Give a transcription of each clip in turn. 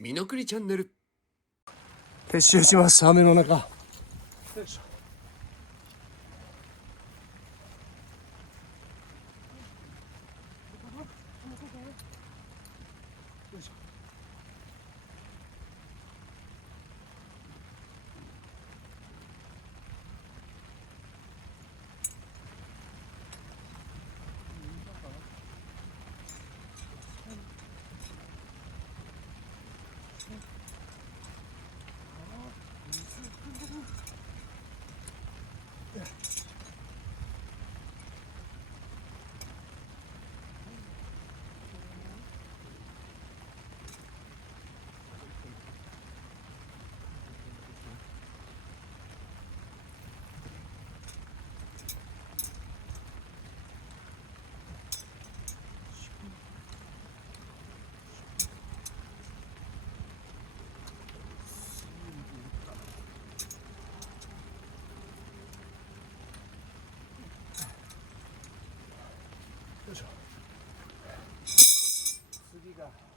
みのくりチャンネル。撤収します。雨の中。よいしょ。よいしょ。よいしょ。次がね。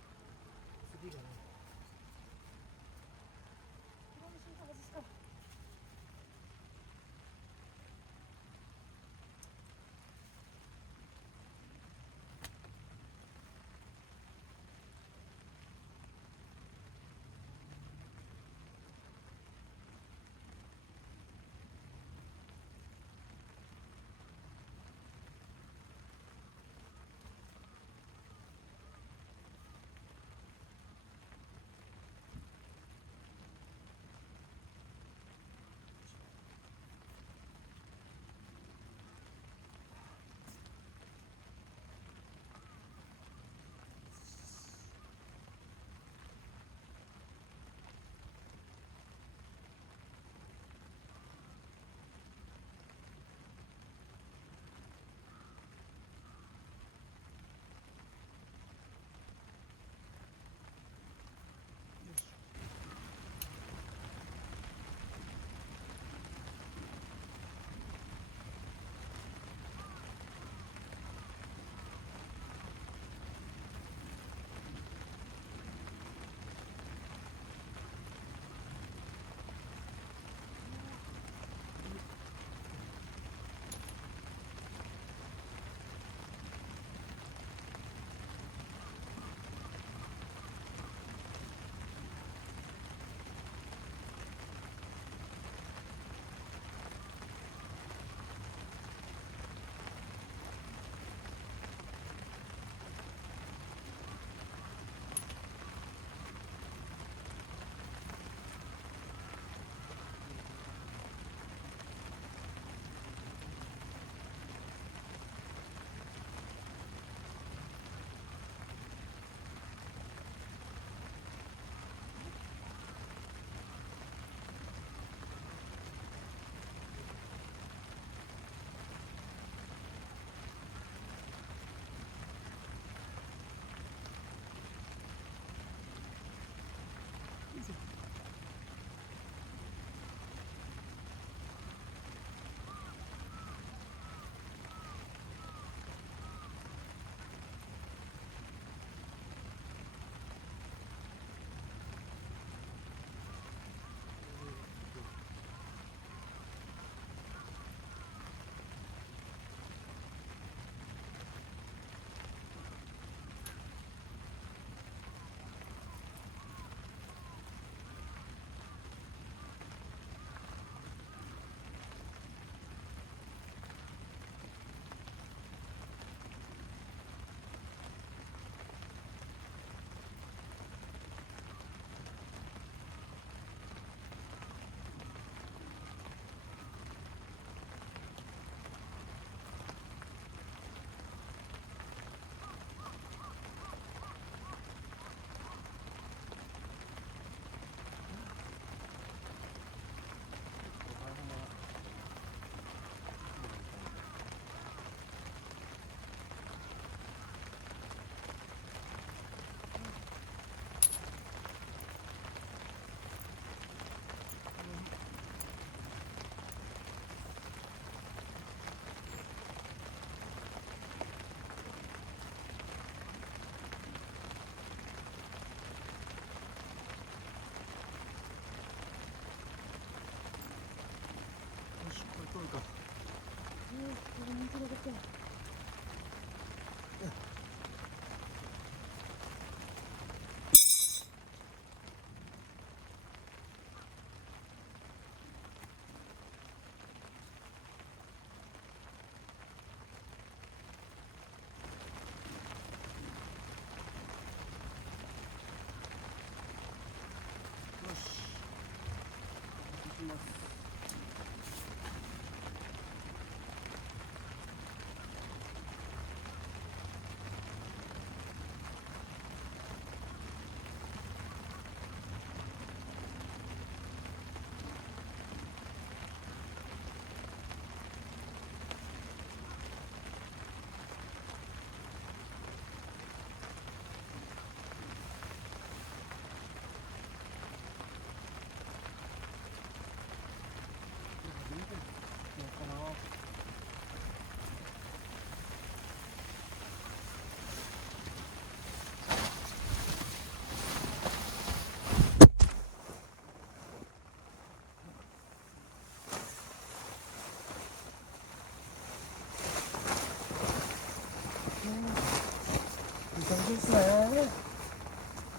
びしょびしょですね。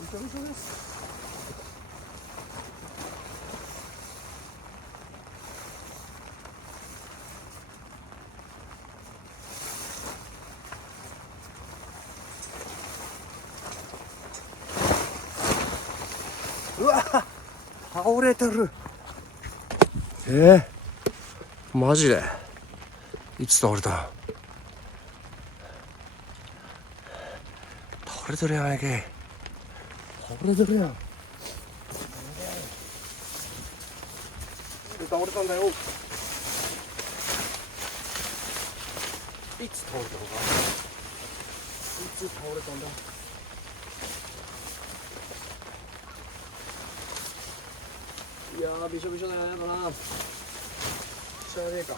びしょびしょです。うわ、倒れてる。マジでいつ倒れたの？倒れてるやないけ。倒れてるやん。倒れたんだよ。いつ倒れたのか。いつ倒れたんだ。いやー、びしょびしょだよね。だな。しゃあねえか。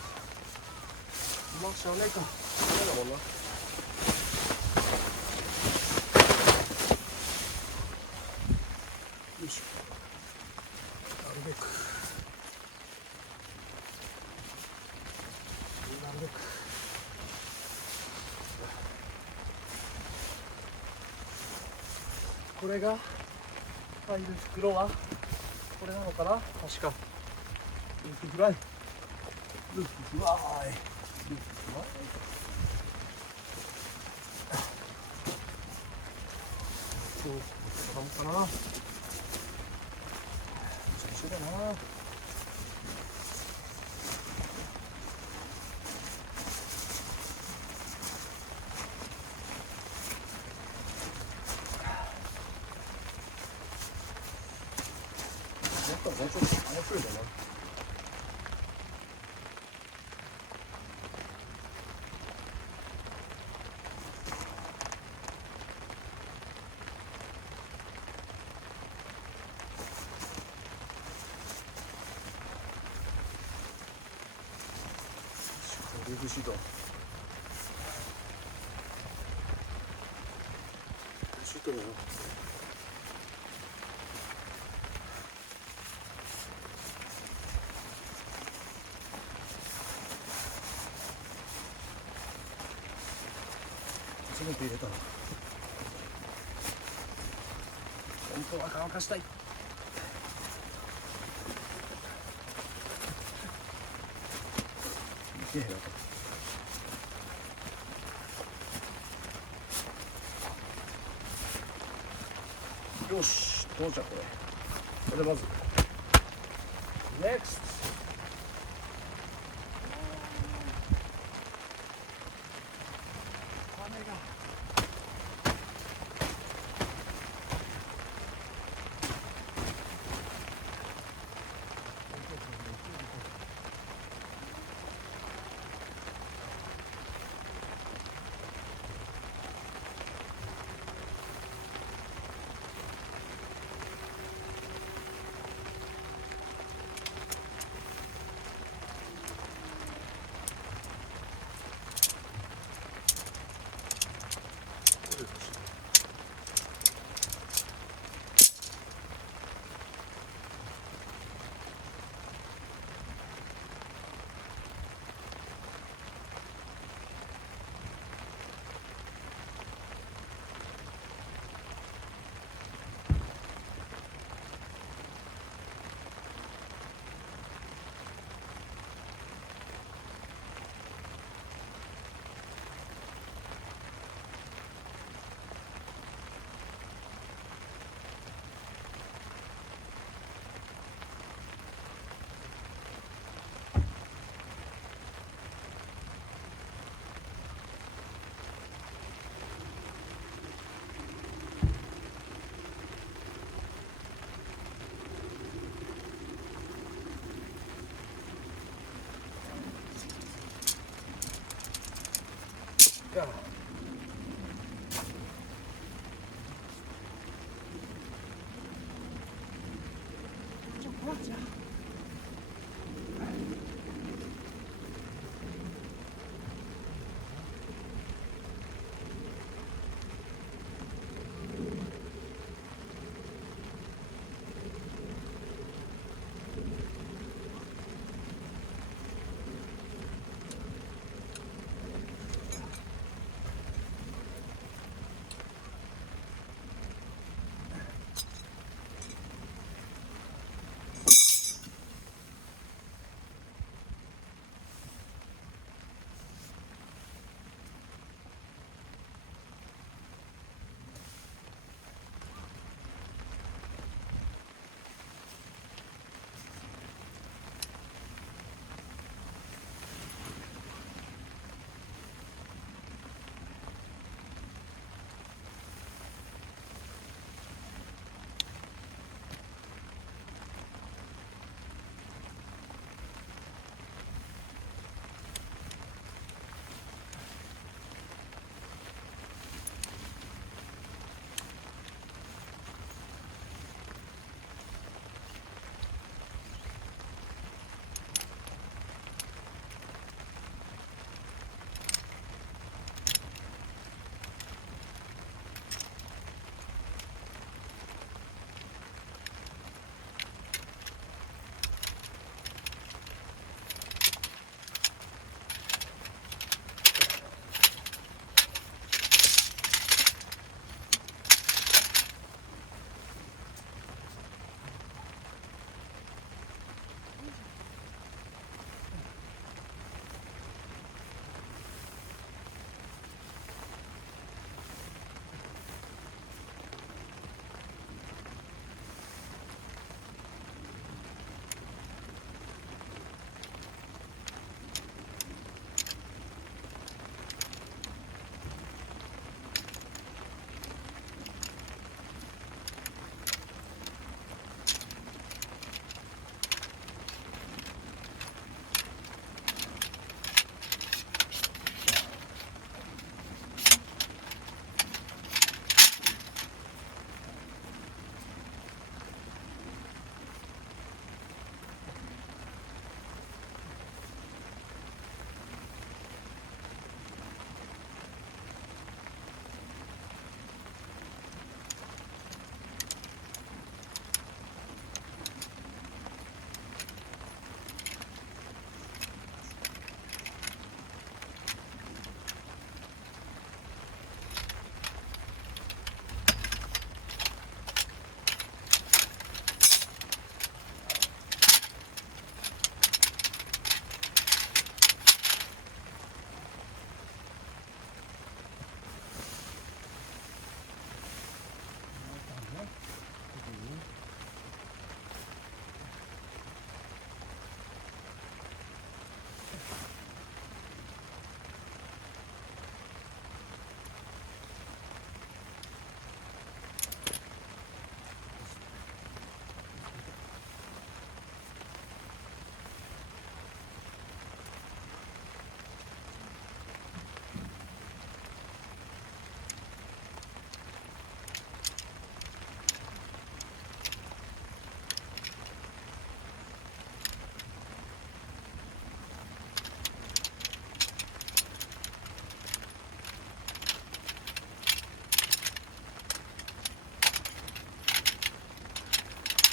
まあしゃあねえか。そうだもんな。よいしょ。なるべく。なるべく。これが入る袋はこれなのかな。確かルーフフライ、ルーフフライ、ルーフフライ。今日頼むかな。びしょびしょだな。やっぱもうちょっと面白いかな。リーフシート。シートだよ。初めて入れたの。本当は乾かしたい。いけへん。よし、どうじゃこれ。これでまず NEXT。 雨が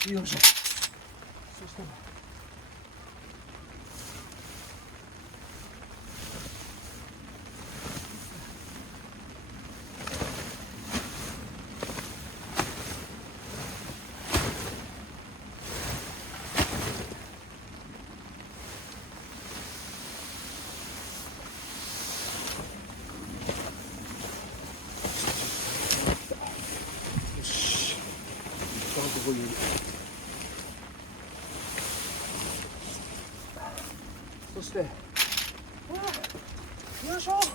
よいしょ。そしてよし、ちゃんとここにいる。そして、よいしょ、き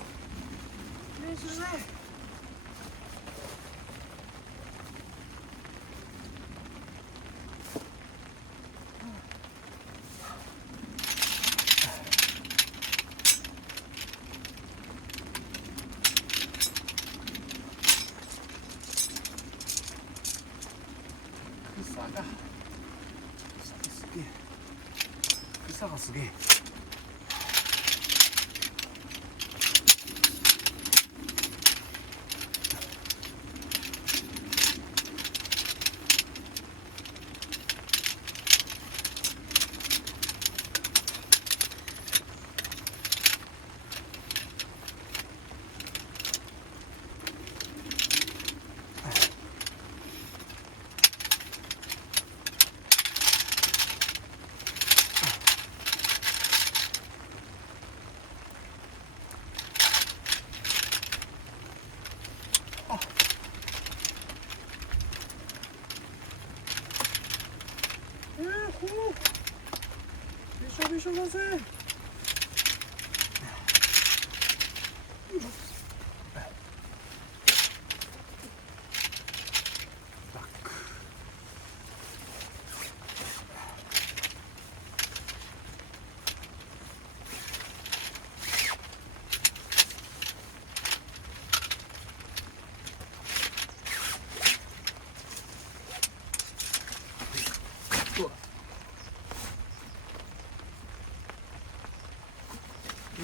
れいにするね。草がすげえ。びしょびしょだぜ。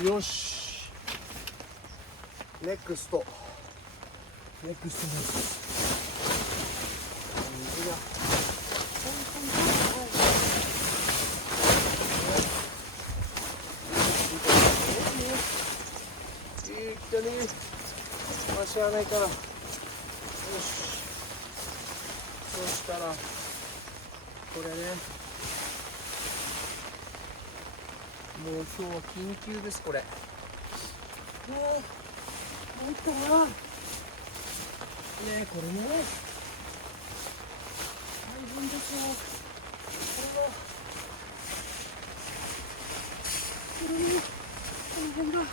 よし、ネクストです。水がいい来たね。足はないから。よし、そしたらこれね、もう今日は緊急です。これもういったかなね。えこれね、大変ですよ。これね、大変だね。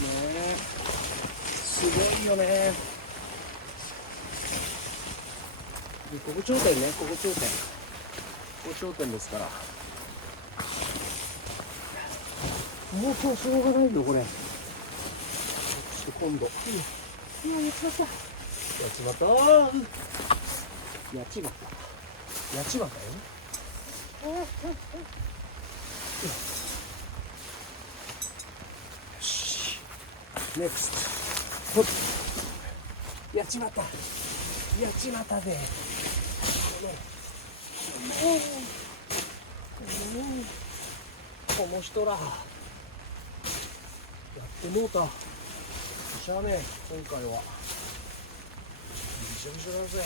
えすごいよね。でここ頂点ね、ここ頂点、ここ頂点ですから、もう今日しょうがないよこれ。そして今度、やっちまった、やっちまった、やっちまった、やっちまったよ。よし、ネクスト、やっちまった、やっちまったぜ。この人らやってもうた。しゃあねえ、今回はびしょびしょだぜ。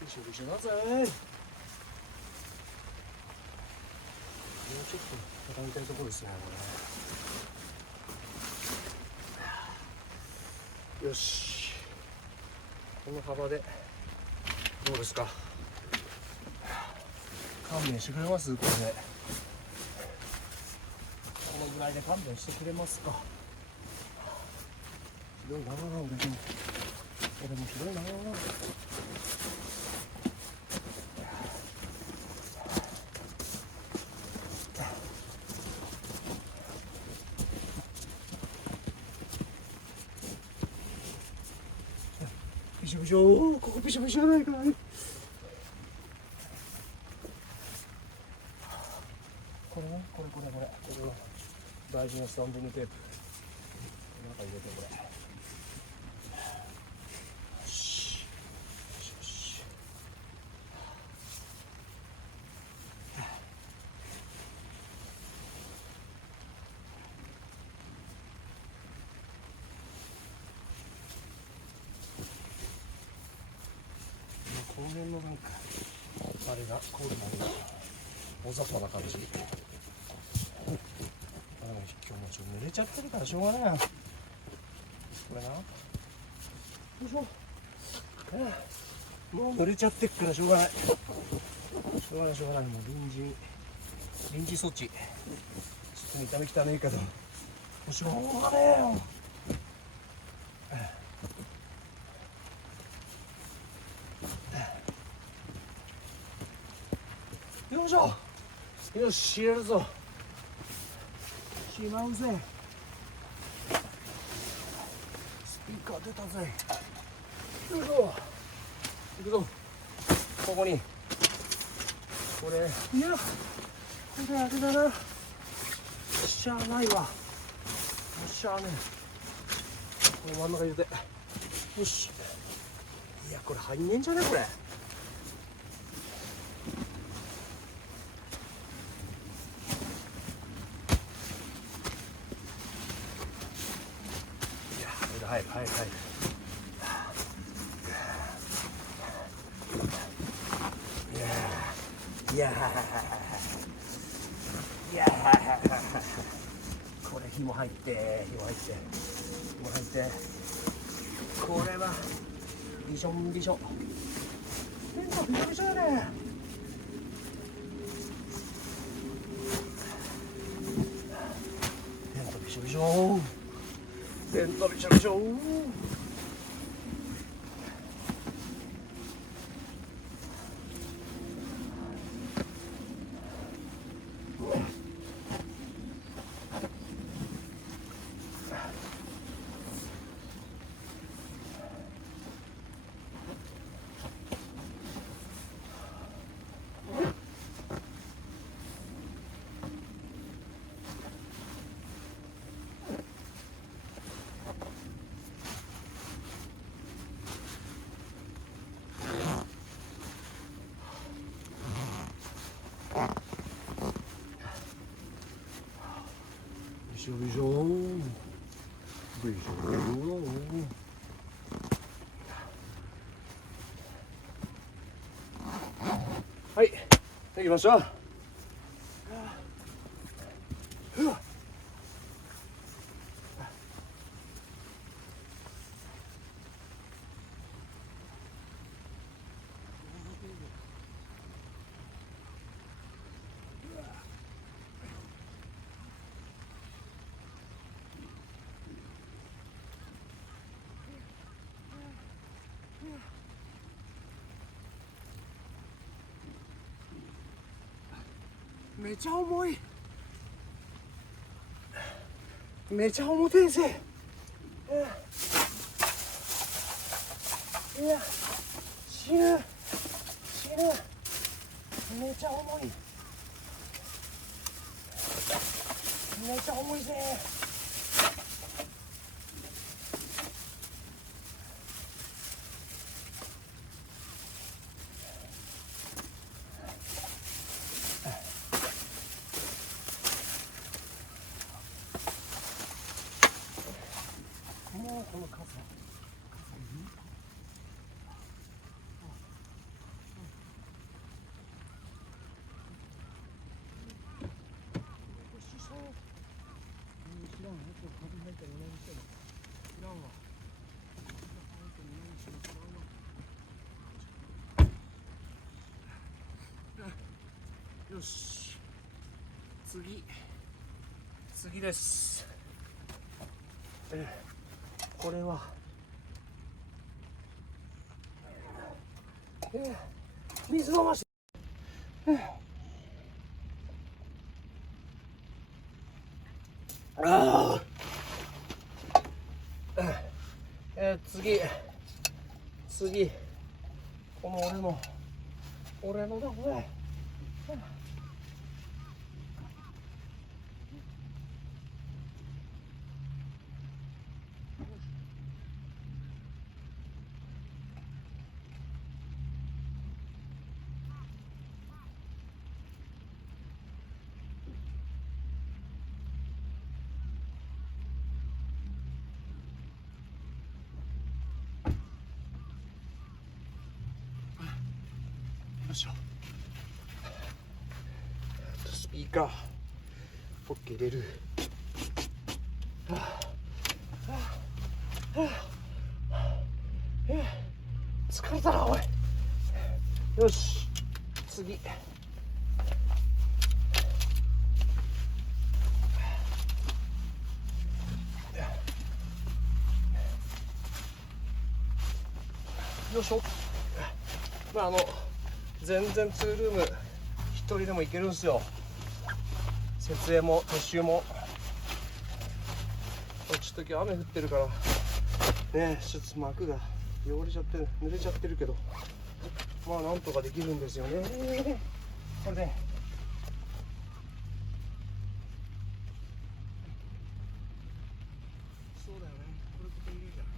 びしょびしょだぜ。もうちょっと畳みたいところですね、これ。よし、この幅でどうですか。勘弁してくれます？これでこのぐらいで勘弁してくれますか。ひどいな、俺もひどいな。びしょびしょ、ここびしょびしょないからね。これね、これの大事なスタンドのテープ、中入れてこれ。よしよしよし。この辺のなんかあれがコールマンが大雑把な感じ。今日もちょっと濡れちゃってるからしょうがないな。これな。よいしょ。もう濡れちゃってっからしょうがない。しょうがないしょうがない。もう臨時措置。ちょっと見た目汚いけど、もうしょうがねえよ。よいしょ。よし、入れるぞ。しまうぜ。スピーカー出たぜ。よいしょ。行くぞ。ここに。これ。いや、これあれだな。しゃあないわ。しゃあねえ。これ真ん中入れて。よし。いや、これ入んねえんじゃねこれ。はいはいはい。いやこれ紐入ってこれはびしょんびしょ。テントびしょびしょやね。テントびしょびしょ。テントびしょびしょ。びしょびしょびしょびしょ。はい、できました。めちゃ重い。めちゃ重てえぜ。いや、死ぬ。めちゃ重い。めちゃ重いぜ。もうこの傘。よし、次です。これは水飲まして次この俺のだこれ。しょ。スピーカーポッケ入れる。疲れたなおい。よし次。よいしょ。まあ全然ツールーム一人でも行けるんすよ。設営も撤収も。ちょっと今日雨降ってるからね、ちょっと膜が汚れちゃって濡れちゃってるけど、まあなんとかできるんですよね。これでそうだよね、これここ入れるじゃん。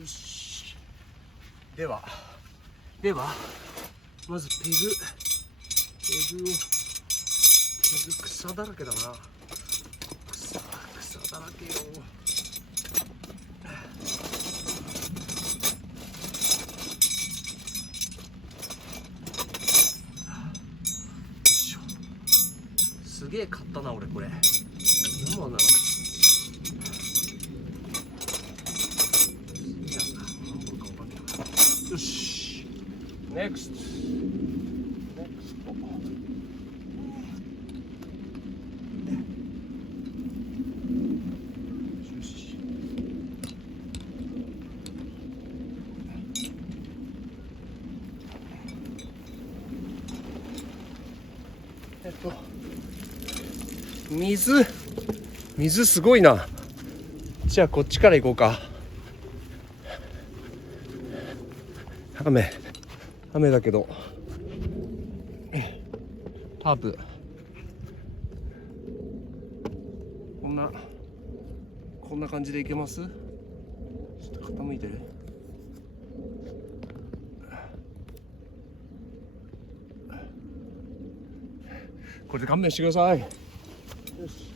よし。ではまずペグを草だらけだな。草だらけよ。すげえ買ったな俺これ。生なの。よし。ネクスト。よし。水すごいな。じゃあこっちから行こうか。雨だけどタープこんな感じでいけます？ちょっと傾いてる。これで勘弁してください。よし。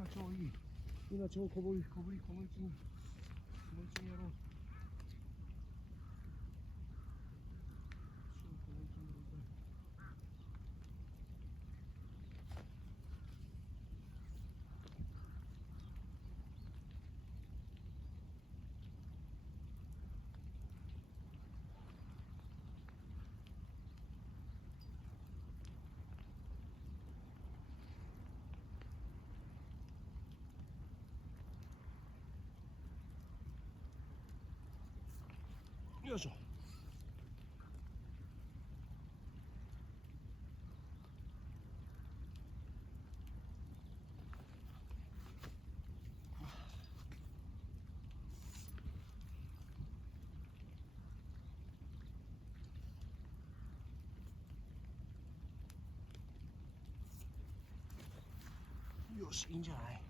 今ちょういい。今ちょうこの位置にやろう。よいしょ。よし、いいんじゃない。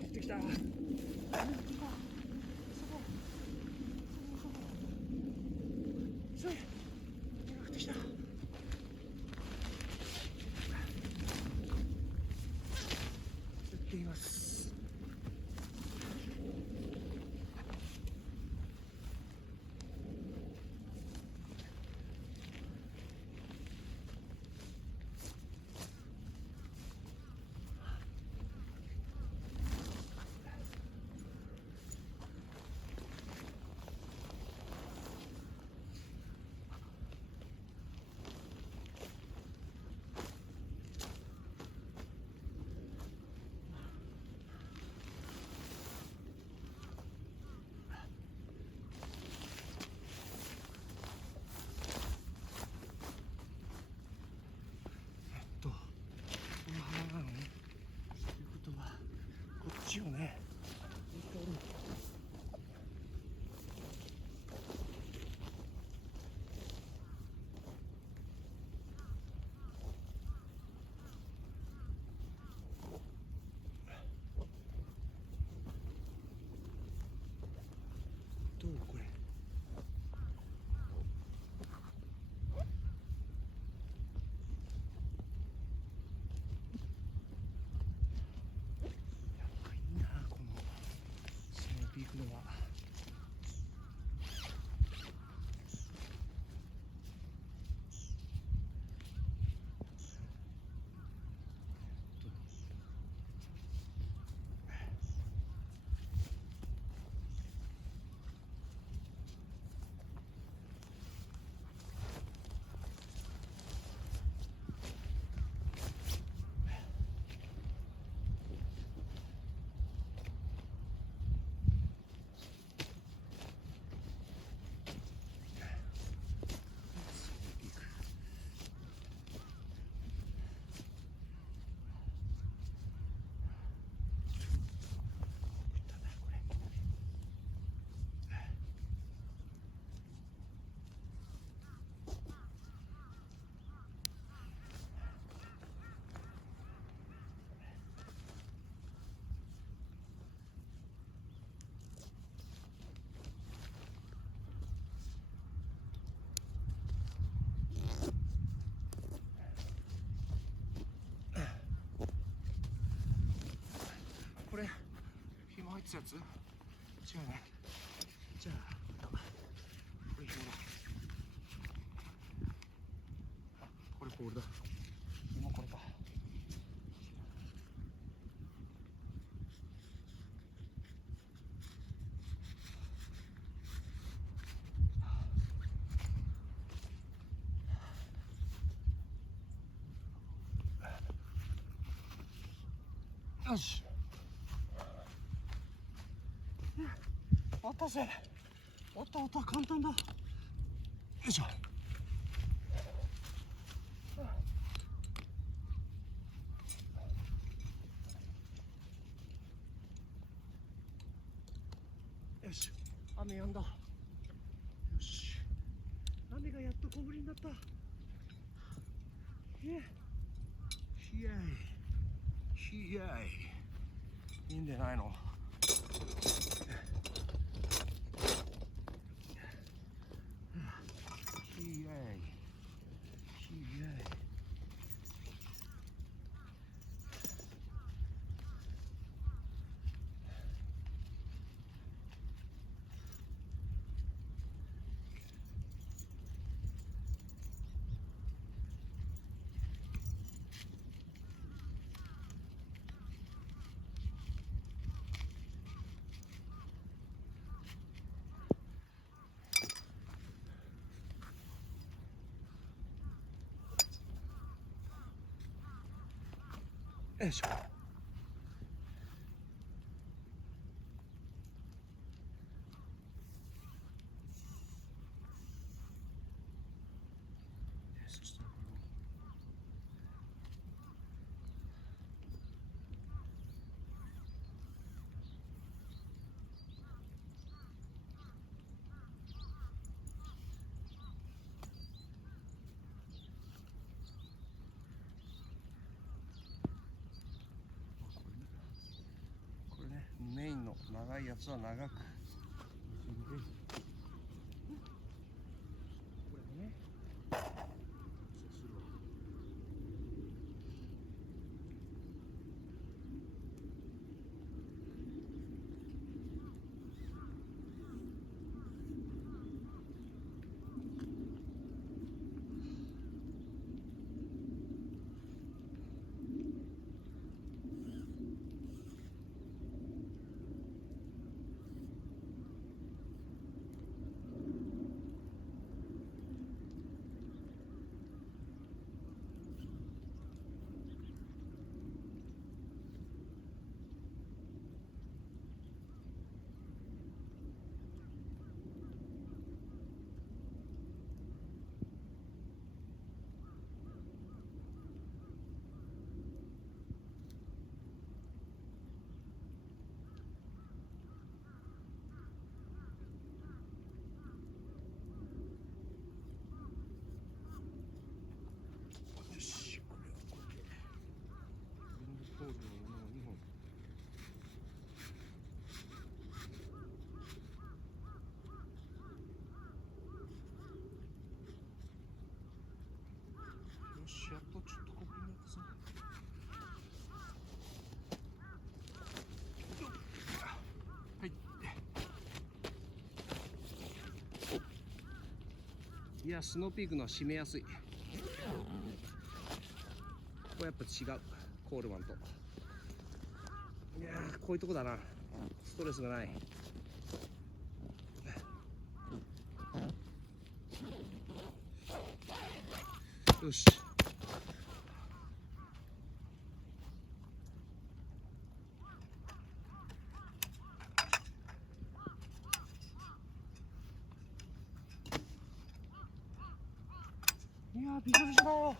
降ってきた。っています。この浜なのね。ということはこっちをね。どうこれ。やっぱいいなこのつやつ？違うね。じゃあこれ紐だ。あ、これポールだ。紐これか。よし。おったぜ。おった簡単だ。よいしょ。よし、雨やんだ。よし、雨がやっと小降りになった。ヒエイいいんじゃないの。ヒエイよいしょ。そしたらこれね、メインの長いやつは長く。やっとちょっとここになってさ。はい。いや、スノーピークのは締めやすい。これやっぱ違う。コールマンと。いやー、こういうとこだな。ストレスがない。よし。いやー、びしょびしょだよ。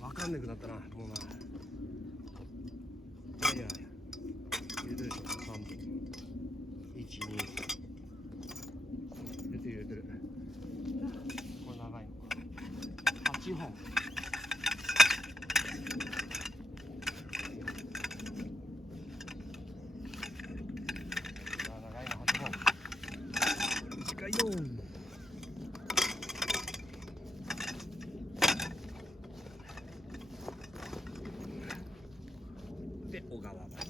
わかんなくなったな、もうな。いやいや、入れてるでしょ、3本。入れてる入れてる。これ長いの8本。長いの8本。近いよ。で小川張り。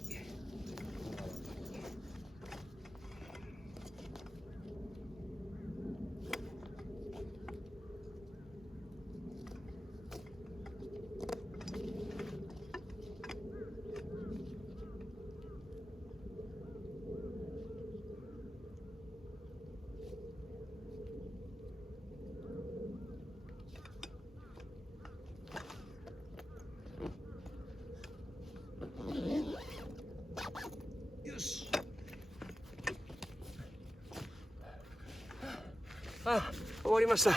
よし。あ、終わりました。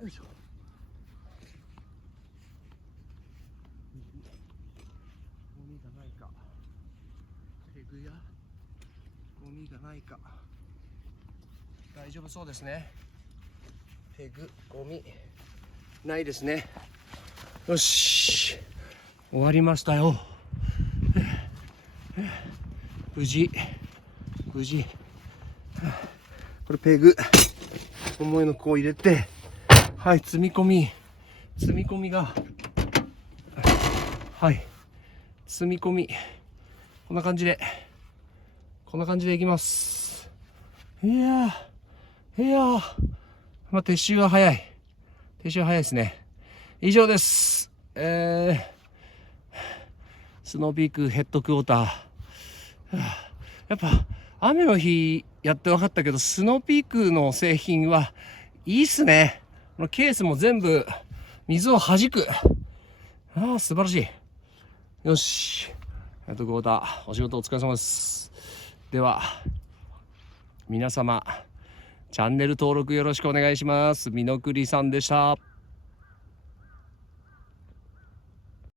よいしょ。ゴミがないか。ペグやゴミがないか。大丈夫そうですね。ペグ、ゴミないですね。よし、終わりましたよ。無事無事。これペグ重いのこう入れて、はい、積み込みが、はい、積み込み、こんな感じでいきます。いやー、まあ、撤収は早いですね。以上です。スノーピークヘッドクォーター。やっぱ雨の日やって分かったけど、スノーピークの製品はいいっすね。このケースも全部水を弾く。素晴らしい。よし、ヘッドクォーターお仕事お疲れ様です。では皆様、チャンネル登録よろしくお願いします。みのくりさんでした。